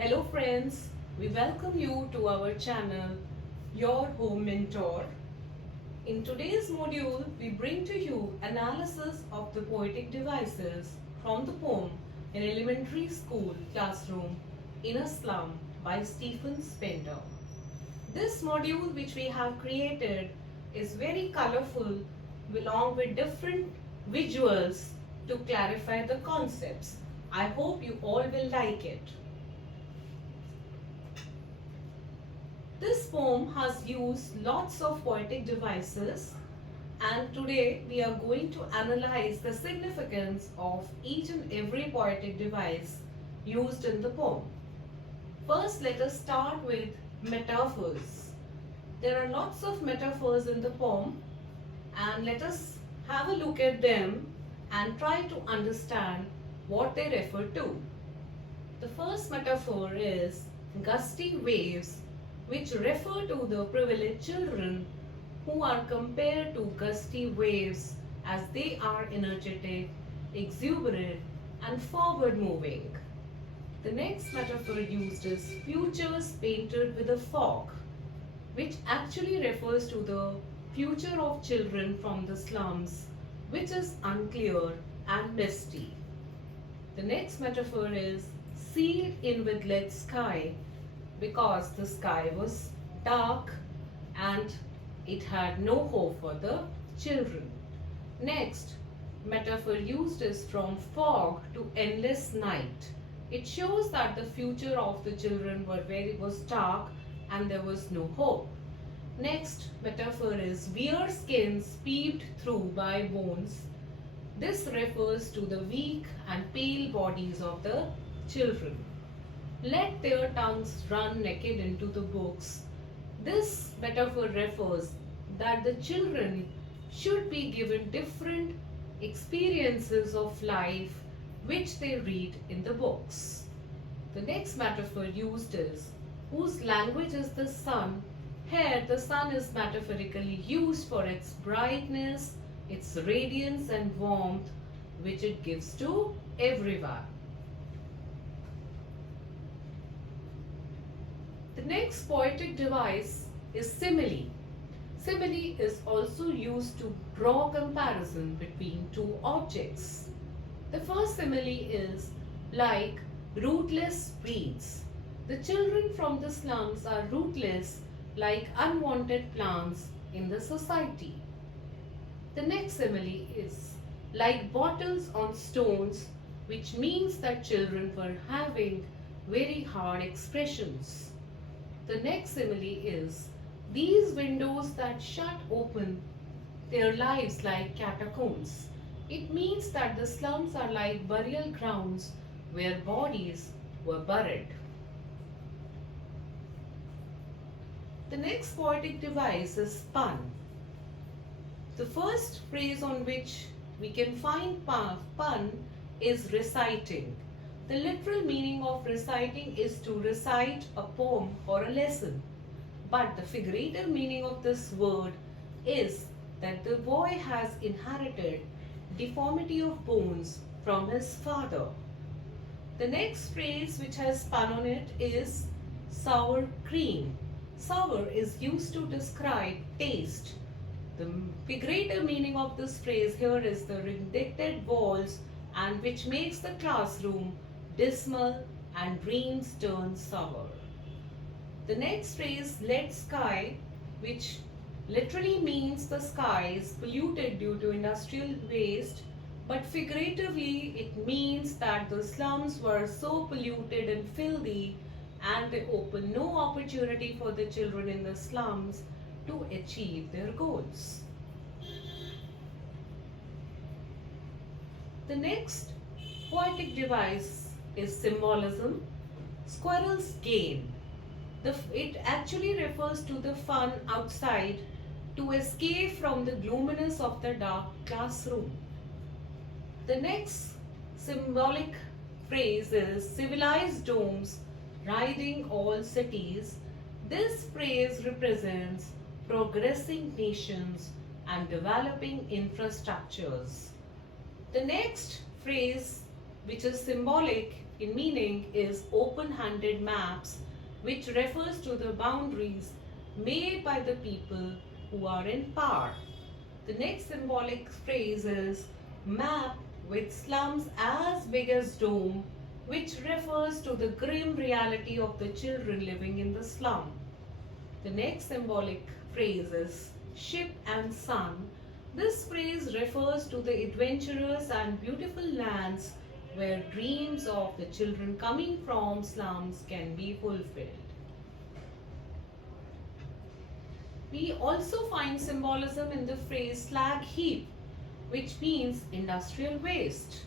Hello friends, we welcome you to our channel Your Home Mentor. In today's module, we bring to you analysis of the poetic devices from the poem in elementary school classroom in a slum by Stephen Spender. This module which we have created is very colorful along with different visuals to clarify the concepts. I hope you all will like it. This poem has used lots of poetic devices, and today we are going to analyze the significance of each and every poetic device used in the poem. First, let us start with metaphors. There are lots of metaphors in the poem, and let us have a look at them and try to understand what they refer to. The first metaphor is gusty waves, which refer to the privileged children who are compared to gusty waves as they are energetic, exuberant, and forward moving. The next metaphor used is futures painted with a fog, which actually refers to the future of children from the slums, which is unclear and misty. The next metaphor is sealed in with lead sky, because the sky was dark and it had no hope for the children. Next, metaphor used is from fog to endless night. It shows that the future of the children was dark and there was no hope. Next metaphor is bare skins peeped through by bones. This refers to the weak and pale bodies of the children. Let their tongues run naked into the books. This metaphor refers that the children should be given different experiences of life which they read in the books. The next metaphor used is whose language is the sun. Here the sun is metaphorically used for its brightness, its radiance and warmth which it gives to everyone. The next poetic device is simile. Simile is also used to draw comparison between two objects. The first simile is like rootless weeds. The children from the slums are rootless like unwanted plants in the society. The next simile is like bottles on stones, which means that children were having very hard expressions. The next simile is these windows that shut open their lives like catacombs. It means that the slums are like burial grounds where bodies were buried. The next poetic device is pun. The first phrase on which we can find pun is reciting. The literal meaning of reciting is to recite a poem or a lesson. But the figurative meaning of this word is that the boy has inherited deformity of bones from his father. The next phrase which has pun on it is sour cream. Sour is used to describe taste. The figurative meaning of this phrase here is the ridiculed walls and which makes the classroom dismal and dreams turn sour. The next phrase, lead sky, which literally means the sky is polluted due to industrial waste, but figuratively it means that the slums were so polluted and filthy and they open no opportunity for the children in the slums to achieve their goals. The next poetic device is symbolism. Squirrel's game. It actually refers to the fun outside to escape from the gloominess of the dark classroom. The next symbolic phrase is civilized domes riding all cities. This phrase represents progressing nations and developing infrastructures. The next phrase, which is symbolic, in meaning is open-handed maps, which refers to the boundaries made by the people who are in power. The next symbolic phrase is map with slums as big as dome, which refers to the grim reality of the children living in the slum. The next symbolic phrase is ship and sun. This phrase refers to the adventurous and beautiful lands where dreams of the children coming from slums can be fulfilled. We also find symbolism in the phrase slag heap, which means industrial waste.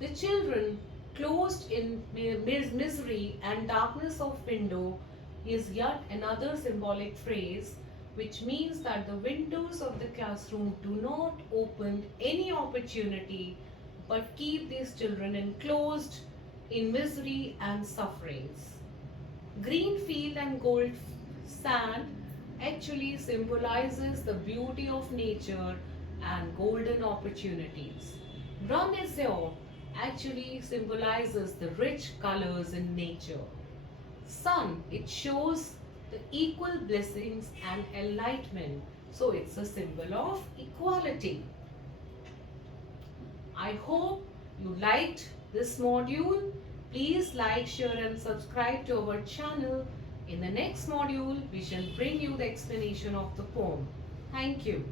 The children, closed in misery and darkness of window, is yet another symbolic phrase which means that the windows of the classroom do not open any opportunity but keep these children enclosed in misery and sufferings. Green field and gold sand actually symbolizes the beauty of nature and golden opportunities. Brun azure actually symbolizes the rich colors in nature. Sun, it shows the equal blessings and enlightenment. So it's a symbol of equality. I hope you liked this module. Please like, share and subscribe to our channel. In the next module, we shall bring you the explanation of the poem. Thank you.